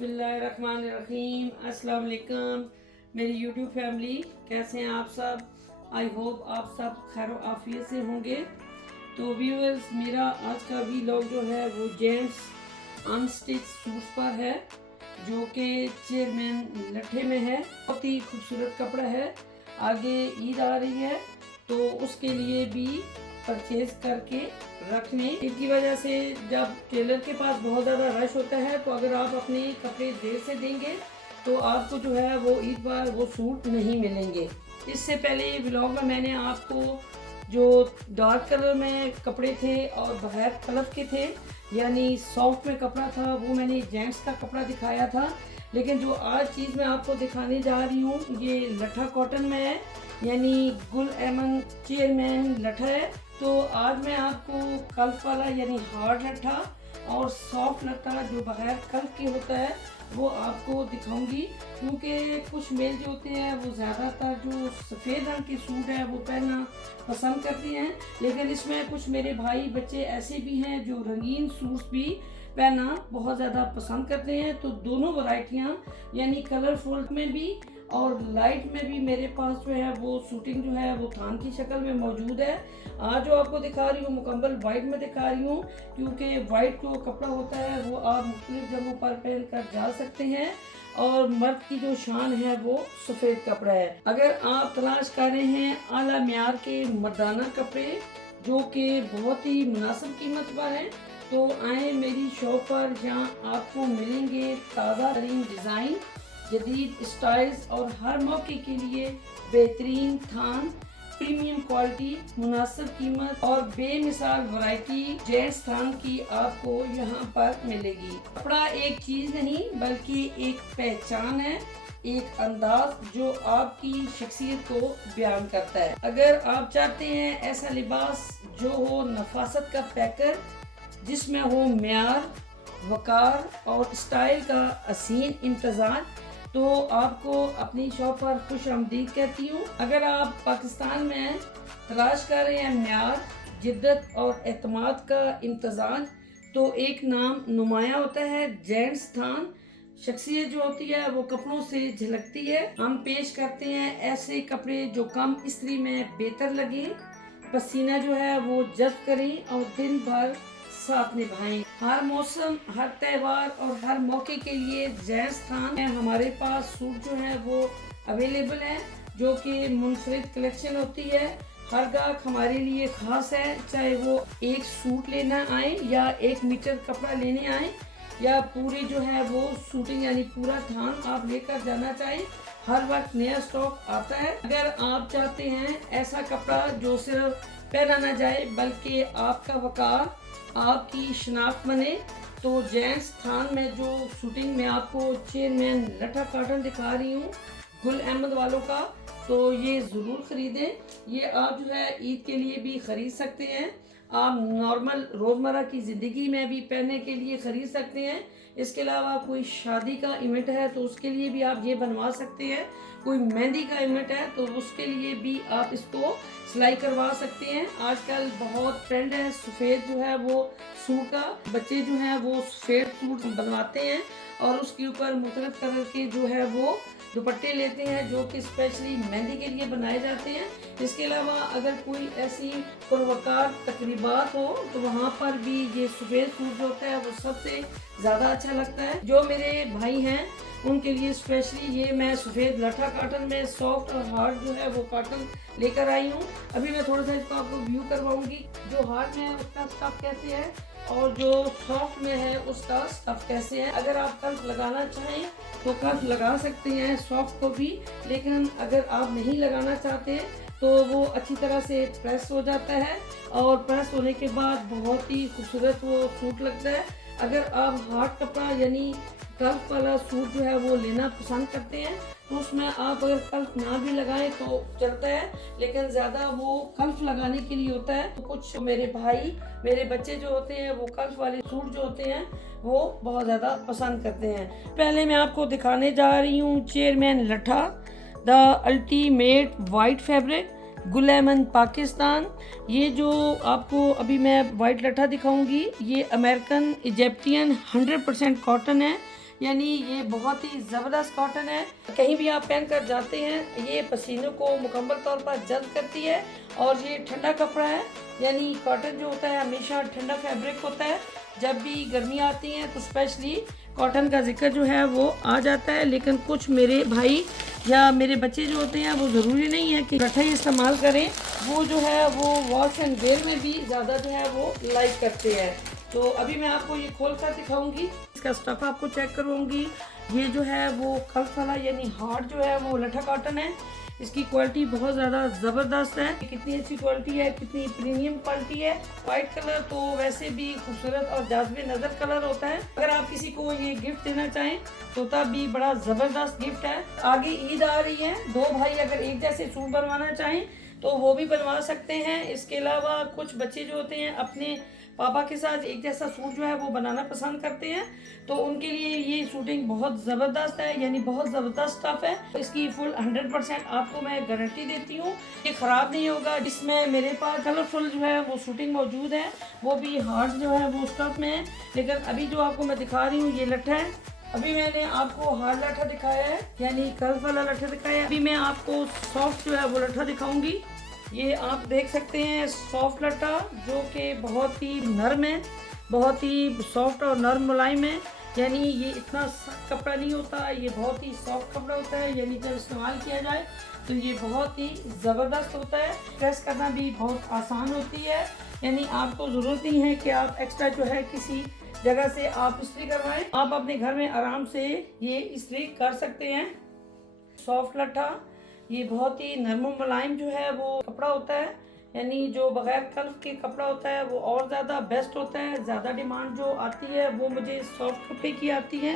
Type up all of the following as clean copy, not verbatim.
बिस्मिल्लाहिर्रहमानिर्रहीम। अस्सलाम वालेकुम मेरी यूट्यूब फैमिली, कैसे हैं आप सब। आई होप आप सब खैर आफियत से होंगे। तो व्यूअर्स, मेरा आज का व्लॉग जो है वो जेंट्स अनस्टिच सूट्स पर है, जो कि चेयरमैन लट्ठे में है। बहुत ही खूबसूरत कपड़ा है। आगे ईद आ रही है तो उसके लिए भी परचेज करके रख लें। इसकी वजह से जब टेलर के पास बहुत ज़्यादा रश होता है तो अगर आप अपने कपड़े देर से देंगे तो आपको जो है वो ईद पर वो सूट नहीं मिलेंगे। इससे पहले व्लॉग में मैंने आपको जो डार्क कलर में कपड़े थे और बगैर कलर के थे, यानी सॉफ्ट में कपड़ा था, वो मैंने जेंट्स का कपड़ा दिखाया था। लेकिन जो आज चीज़ मैं आपको दिखाने जा रही हूँ ये लट्ठा कॉटन में है, यानी गुल अहमद चेयरमैन लट्ठा है। तो आज मैं आपको कल्फ वाला यानी हार्ड लट्ठा और सॉफ्ट लट्ठा जो बगैर कल्फ के होता है वो आपको दिखाऊंगी, क्योंकि कुछ मेल जो होते हैं वो ज़्यादातर जो सफ़ेद रंग के सूट है वो पहनना पसंद करते हैं। लेकिन इसमें कुछ मेरे भाई बच्चे ऐसे भी हैं जो रंगीन सूट्स भी पहनना बहुत ज़्यादा पसंद करते हैं। तो दोनों वैरायटियां यानी कलरफुल में भी और लाइट में भी मेरे पास जो है वो शूटिंग जो है वो थान की शक्ल में मौजूद है। आज जो आपको दिखा रही हूँ मुकम्मल वाइट में दिखा रही हूँ, क्योंकि वाइट जो कपड़ा होता है वो आप मुख्तलिफ जगहों पर पहन कर जा सकते हैं और मर्द की जो शान है वो सफ़ेद कपड़ा है। अगर आप तलाश कर रहे हैं आला म्यार के मर्दाना कपड़े जो कि बहुत ही मुनासिब कीमत पर हैं तो आए मेरी शॉप पर, जहाँ आपको मिलेंगे ताज़ा तरीन डिज़ाइन, जदीद स्टाइल्स और हर मौके के लिए बेहतरीन थान, प्रीमियम क्वालिटी, मुनासिब कीमत और बेमिसाल वैरायटी जेंट्स थान की आपको यहाँ पर मिलेगी। कपड़ा एक चीज़ नहीं बल्कि एक पहचान है, एक अंदाज जो आपकी शख्सियत को बयान करता है। अगर आप चाहते हैं ऐसा लिबास जो हो नफासत का पैकर, जिसमें हो म्यार, वकार और स्टाइल का हसीन इम्तजाज, तो आपको अपनी शॉप पर खुश आमदीद कहती हूँ। अगर आप पाकिस्तान में तलाश कर रहे हैं म्यार, जिद्दत और एतमाद का इम्तजाज, तो एक नाम नुमाया होता है जेंट्स थान। शख्सियत जो होती है वो कपड़ों से झलकती है। हम पेश करते हैं ऐसे कपड़े जो कम इस्त्री में बेहतर लगे, पसीना जो है वो जज़्ब करें और दिन भर साथ निभाएं। हर मौसम, हर त्यौहार और हर मौके के लिए जेंट्स थान में हमारे पास सूट जो है वो अवेलेबल है, जो कि मुनफरिद कलेक्शन होती है। हर गाहक हमारे लिए खास है, चाहे वो एक सूट लेना आए या 1 मीटर कपड़ा लेने आए या पूरी जो है वो शूटिंग यानी पूरा थान आप लेकर जाना चाहें, हर वक्त नया स्टॉक आता है। अगर आप चाहते हैं ऐसा कपड़ा जो सिर्फ पहना ना जाए बल्कि आपका वकार, आपकी शनाख्त बने, तो जेंट्स थान में जो शूटिंग में आपको चेयरमैन लट्ठा कॉटन दिखा रही हूँ गुल अहमद वालों का, तो ये ज़रूर ख़रीदें। ये आप जो है ईद के लिए भी ख़रीद सकते हैं, आप नॉर्मल रोज़मर्रा की ज़िंदगी में भी पहनने के लिए ख़रीद सकते हैं। इसके अलावा कोई शादी का इवेंट है तो उसके लिए भी आप ये बनवा सकते हैं। कोई मेहंदी का इवेंट है तो उसके लिए भी आप इसको सिलाई करवा सकते हैं। आजकल बहुत ट्रेंड है सफ़ेद जो है वो सूट का, बच्चे जो हैं वो सफ़ेद सूट बनवाते हैं और उसके ऊपर मुख्तलिफ कलर के जो है वो दुपट्टे लेते हैं जो कि स्पेशली मेहंदी के लिए बनाए जाते हैं। इसके अलावा अगर कोई ऐसी पुरवकार तकरीबात हो तो वहाँ पर भी ये सफ़ेद सूट जो होता है वो सबसे ज़्यादा अच्छा लगता है। जो मेरे भाई हैं उनके लिए स्पेशली ये मैं सफ़ेद लट्ठा कॉटन में सॉफ्ट और हार्ड जो है वो कॉटन लेकर आई हूँ। अभी मैं थोड़ा सा इसको आपको व्यू करवाऊँगी। जो हार्ड में है उसका स्टफ कैसे है और जो सॉफ्ट में है उसका स्टफ कैसे है। अगर आप कल्फ लगाना चाहें तो कल्फ लगा सकते हैं सॉफ्ट को भी, लेकिन अगर आप नहीं लगाना चाहते तो वो अच्छी तरह से प्रेस हो जाता है और प्रेस होने के बाद बहुत ही खूबसूरत वो सूट लगता है। अगर आप हार्ड कपड़ा यानी कल्फ वाला सूट जो है वो लेना पसंद करते हैं तो उसमें आप अगर कल्फ ना भी लगाएं तो चलता है, लेकिन ज़्यादा वो कल्फ लगाने के लिए होता है। तो कुछ मेरे भाई, मेरे बच्चे जो होते हैं वो कल्फ वाले सूट जो होते हैं वो बहुत ज़्यादा पसंद करते हैं। पहले मैं आपको दिखाने जा रही हूँ चेयरमैन लट्ठा the ultimate white fabric Gul Ahmed Pakistan. ये जो आपको अभी मैं वाइट लट्ठा दिखाऊंगी ये अमेरिकन इजिप्टियन 100% कॉटन है, यानी ये बहुत ही ज़बरदस्त कॉटन है। कहीं भी आप पहन कर जाते हैं ये पसीनों को मुकम्मल तौर पर जल्ब करती है और ये ठंडा कपड़ा है। यानी कॉटन जो होता है हमेशा ठंडा फैब्रिक होता है। जब भी गर्मी आती हैं तो स्पेशली कॉटन का जिक्र जो है वो आ जाता है। लेकिन कुछ मेरे भाई या मेरे बच्चे जो होते हैं वो ज़रूरी नहीं है कि लट्ठा ही इस्तेमाल करें, वो जो है वो वॉश एंड वेयर में भी ज़्यादा जो है वो लाइक करते हैं। तो अभी मैं आपको ये खोल कर दिखाऊंगी, इसका स्टफ़ आपको चेक करवाऊंगी। ये जो है वो कल्फ वाला यानी हार्ड जो है वो लट्ठा कॉटन है। इसकी क्वालिटी बहुत ज़्यादा ज़बरदस्त है। कितनी अच्छी क्वालिटी है, कितनी प्रीमियम क्वालिटी है। वाइट कलर तो वैसे भी खूबसूरत और जाज़बे नज़र कलर होता है। अगर आप किसी को ये गिफ्ट देना चाहें तो तब भी बड़ा ज़बरदस्त गिफ्ट है। आगे ईद आ रही है, दो भाई अगर एक जैसे सूट बनवाना चाहें तो वो भी बनवा सकते हैं। इसके अलावा कुछ बच्चे जो होते हैं अपने पापा के साथ एक जैसा सूट जो है वो बनाना पसंद करते हैं, तो उनके लिए ये शूटिंग बहुत ज़बरदस्त है, यानी बहुत ज़बरदस्त स्टफ़ है। इसकी फुल 100% आपको मैं गारंटी देती हूँ, ये ख़राब नहीं होगा। इसमें मेरे पास कलरफुल जो है वो शूटिंग मौजूद है, वो भी हार्ड जो है वो स्टफ़ में है। लेकिन अभी जो आपको मैं दिखा रही हूँ ये लट्ठा है। अभी मैंने आपको हार्ड लट्ठा दिखाया है यानी कर्व वाला लट्ठा दिखाया है। अभी मैं आपको सॉफ्ट जो है वो लट्ठा दिखाऊंगी। ये आप देख सकते हैं सॉफ्ट लट्ठा जो कि बहुत ही नरम है, बहुत ही सॉफ्ट और नरम मुलायम है। यानी ये इतना सख्त कपड़ा नहीं होता, ये बहुत ही सॉफ्ट कपड़ा होता है। यानी जब इस्तेमाल किया जाए तो ये बहुत ही ज़बरदस्त होता है। प्रेस करना भी बहुत आसान होती है। यानी आपको ज़रूरत नहीं है कि आप एक्स्ट्रा जो है किसी जगह से आप इस्त्री करवाएं, आप अपने घर में आराम से ये इस्त्री कर सकते हैं। सॉफ्ट लट्ठा ये बहुत ही नरम मुलायम जो है वो कपड़ा होता है। यानी जो बगैर कल्फ के कपड़ा होता है वो और ज़्यादा बेस्ट होता है। ज़्यादा डिमांड जो आती है वो मुझे सॉफ्ट कपड़े की आती है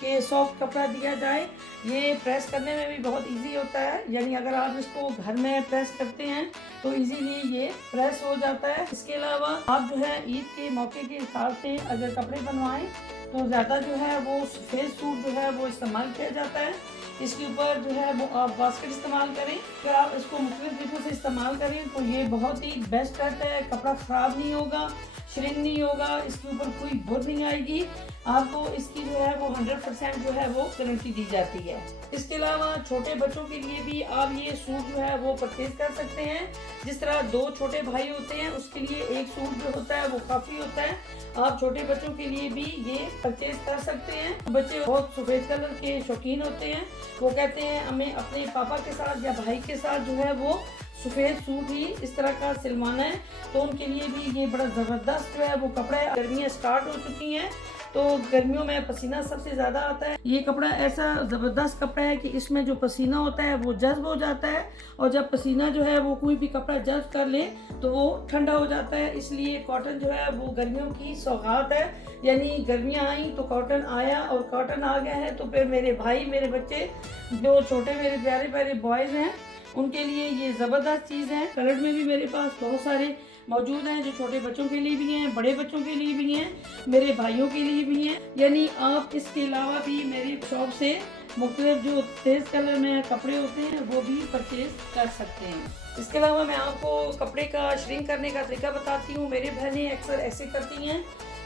कि सॉफ्ट कपड़ा दिया जाए। ये प्रेस करने में भी बहुत इजी होता है। यानी अगर आप इसको घर में प्रेस करते हैं तो इजीली ये प्रेस हो जाता है। इसके अलावा आप जो है ईद के मौके के हिसाब से अगर कपड़े बनवाएं तो ज़्यादा जो है वो सफ़ेद सूट जो है वो इस्तेमाल किया जाता है। इसके ऊपर जो है वो आप बास्केट इस्तेमाल करें। अगर आप इसको मुख्तलिफ तरीक़ों से इस्तेमाल करें तो ये बहुत ही बेस्ट रहता है। कपड़ा ख़राब नहीं होगा, श्रिंक नहीं होगा, इसके ऊपर कोई बुर नहीं आएगी। आपको इसकी जो है वो 100% जो है वो गारंटी दी जाती है। इसके अलावा छोटे बच्चों के लिए भी आप ये सूट जो है वो परचेज कर सकते हैं। जिस तरह दो छोटे भाई होते हैं उसके लिए एक सूट जो होता है वो काफ़ी होता है। आप छोटे बच्चों के लिए भी ये परचेज कर सकते हैं। बच्चे बहुत सफ़ेद कलर के शौकीन होते हैं, वो कहते हैं हमें अपने पापा के साथ या भाई के साथ जो है वो सफ़ेद सूट ही इस तरह का सिलवाना है, तो उनके लिए भी ये बड़ा ज़बरदस्त जो है वो कपड़ा है। गर्मियाँ स्टार्ट हो चुकी हैं तो गर्मियों में पसीना सबसे ज़्यादा आता है। ये कपड़ा ऐसा ज़बरदस्त कपड़ा है कि इसमें जो पसीना होता है वो जज्ब हो जाता है, और जब पसीना जो है वो कोई भी कपड़ा जज्ब कर ले तो वो ठंडा हो जाता है। इसलिए कॉटन जो है वो गर्मियों की सौगात है। यानी गर्मियाँ आई तो कॉटन आया, और कॉटन आ गया है तो फिर मेरे भाई मेरे बच्चे जो छोटे मेरे प्यारे प्यारे बॉयज़ हैं उनके लिए ये ज़बरदस्त चीज़ है। कलर में भी मेरे पास बहुत सारे मौजूद हैं, जो छोटे बच्चों के लिए भी हैं, बड़े बच्चों के लिए भी हैं, मेरे भाइयों के लिए भी हैं। यानी आप इसके अलावा भी मेरी शॉप से मुख्तलिफ जो तेज़ कलर में कपड़े होते हैं वो भी परचेज कर सकते हैं। इसके अलावा मैं आपको कपड़े का श्रिंक करने का तरीका बताती हूँ। मेरी बहनें अक्सर ऐसे करती हैं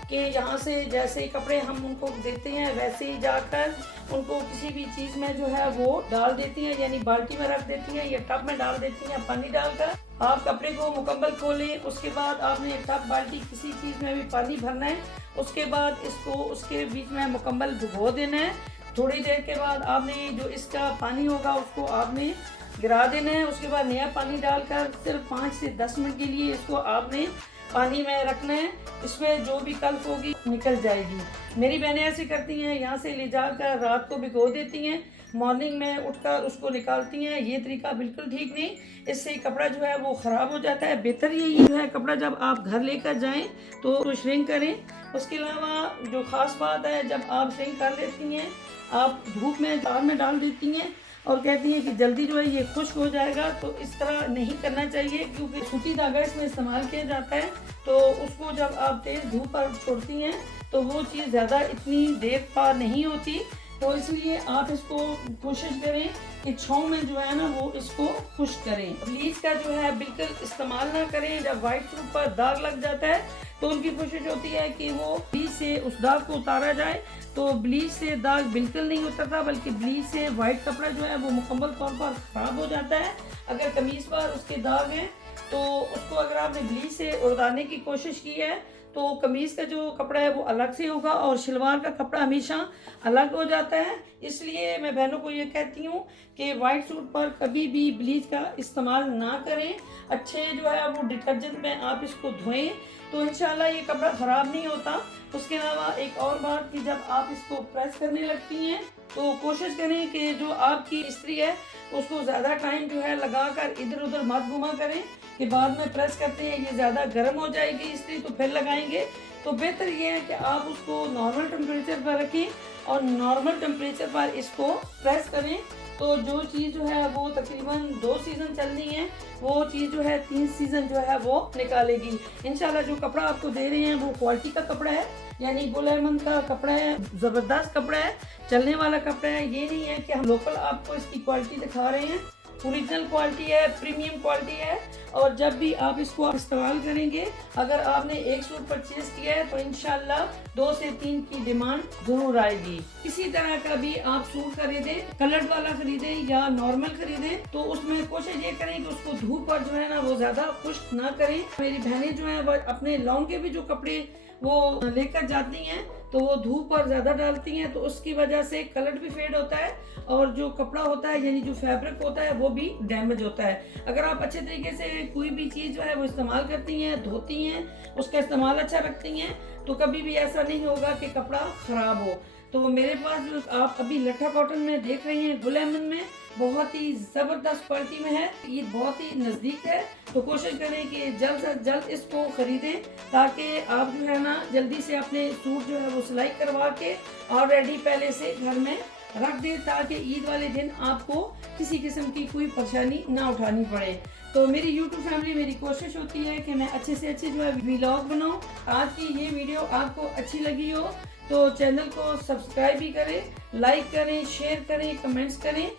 कि यहाँ से जैसे ही कपड़े हम उनको देते हैं वैसे ही जाकर उनको किसी भी चीज़ में जो है वो डाल देती हैं, यानी बाल्टी में रख देती हैं या टब में डाल देती हैं पानी डालकर। आप कपड़े को मुकम्मल खोलें, उसके बाद आपने टब बाल्टी किसी चीज़ में भी पानी भरना है। उसके बाद इसको उसके बीच में मुकम्मल भिगो देना है। थोड़ी देर के बाद आपने जो इसका पानी होगा उसको आपने गिरा देना है। उसके बाद नया पानी डालकर सिर्फ 5 से 10 मिनट के लिए इसको आपने पानी में रखना है। इसमें जो भी कल्फ होगी निकल जाएगी। मेरी बहनें ऐसे करती हैं, यहाँ से ले जाकर रात को भिगो देती हैं, मॉर्निंग में उठकर उसको निकालती हैं। ये तरीका बिल्कुल ठीक नहीं, इससे कपड़ा जो है वो ख़राब हो जाता है। बेहतर यही जो है कपड़ा जब आप घर लेकर जाएं तो श्रिंक करें। उसके अलावा जो ख़ास बात है, जब आप श्रिंक कर लेती हैं आप धूप में तार में डाल देती हैं और कहती हैं कि जल्दी जो है ये खुश्क हो जाएगा, तो इस तरह नहीं करना चाहिए, क्योंकि सूती धागा इसमें इस्तेमाल किया जाता है। तो उसको जब आप तेज़ धूप पर छोड़ती हैं तो वो चीज़ ज़्यादा इतनी देर पार नहीं होती। तो इसलिए आप इसको कोशिश करें कि छाँव में जो है ना वो इसको खुश्क करें। ब्लीच का जो है बिल्कुल इस्तेमाल ना करें। जब वाइट सूट पर दाग लग जाता है तो उनकी कोशिश होती है कि वो ब्लीच से उस दाग को उतारा जाए। तो ब्लीच से दाग बिल्कुल नहीं उतरता, बल्कि ब्लीच से वाइट कपड़ा जो है वो मुकम्मल तौर पर ख़राब हो जाता है। अगर कमीज़ पर उसके दाग हैं तो उसको अगर आपने ब्लीच से उड़ाने की कोशिश की है तो कमीज़ का जो कपड़ा है वो अलग से होगा और शलवार का कपड़ा हमेशा अलग हो जाता है। इसलिए मैं बहनों को ये कहती हूँ कि वाइट सूट पर कभी भी ब्लीच का इस्तेमाल ना करें। अच्छे जो है वो डिटर्जेंट में आप इसको धोएं तो इंशाल्लाह ये कपड़ा ख़राब नहीं होता। उसके अलावा एक और बात कि जब आप इसको प्रेस करने लगती हैं तो कोशिश करें कि जो आपकी इस्त्री है उसको ज़्यादा टाइम जो है लगाकर इधर उधर मत घुमा करें कि बाद में प्रेस करते हैं ये ज़्यादा गर्म हो जाएगी इस्त्री तो फिर लगाएंगे। तो बेहतर ये है कि आप उसको नॉर्मल टेम्परेचर पर रखें और नॉर्मल टेम्परेचर पर इसको प्रेस करें। तो जो चीज़ जो है वो तकरीबन 2 सीज़न चलनी है वो चीज़ जो है 3 सीज़न जो है वो निकालेगी इंशाल्लाह। जो कपड़ा आपको दे रहे हैं वो क्वालिटी का कपड़ा है, यानी गुल अहमद का कपड़ा है, ज़बरदस्त कपड़ा है, चलने वाला कपड़ा है। ये नहीं है कि हम लोकल आपको इसकी क्वालिटी दिखा रहे हैं, ओरिजिनल क्वालिटी है, प्रीमियम क्वालिटी है। और जब भी आप इसको इस्तेमाल करेंगे, अगर आपने एक सूट परचेज किया है तो इंशाल्लाह 2 से 3 की डिमांड जरूर आएगी। किसी तरह का भी आप सूट खरीदें, कलर्ड वाला खरीदें या नॉर्मल खरीदें, तो उसमें कोशिश ये करें कि उसको धूप पर जो है ना वो ज्यादा खुश्क ना करें। मेरी बहनें जो है वो अपने लॉन्ग के भी जो कपड़े वो लेकर जाती हैं तो वो धूप पर ज़्यादा डालती हैं, तो उसकी वजह से कलर भी फेड होता है और जो कपड़ा होता है यानी जो फैब्रिक होता है वो भी डैमेज होता है। अगर आप अच्छे तरीके से कोई भी चीज़ जो है वो इस्तेमाल करती हैं, धोती हैं, उसका इस्तेमाल अच्छा रखती हैं, तो कभी भी ऐसा नहीं होगा कि कपड़ा ख़राब हो। तो मेरे पास जो आप अभी लट्ठा कॉटन में देख रहे हैं गुल अहमद में, बहुत ही ज़बरदस्त क्वालिटी में है, ये बहुत ही नज़दीक है। तो कोशिश करें कि जल्द से जल्द इसको ख़रीदें ताकि आप जो है ना जल्दी से अपने सूट जो है वो सिलाई करवा के ऑलरेडी पहले से घर में रख दें ताकि ईद वाले दिन आपको किसी किस्म की कोई परेशानी ना उठानी पड़े। तो मेरी यूट्यूब फैमिली, मेरी कोशिश होती है कि मैं अच्छे से अच्छे जो है व्लॉग बनाऊँ। आज की ये वीडियो आपको अच्छी लगी हो तो चैनल को सब्सक्राइब भी करें, लाइक करें, शेयर करें, कमेंट्स करें।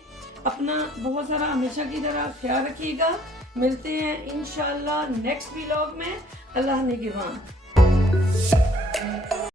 अपना बहुत सारा हमेशा की तरह ख्याल रखिएगा। मिलते हैं इंशाल्लाह नेक्स्ट व्लॉग में। अल्लाह निगहबान।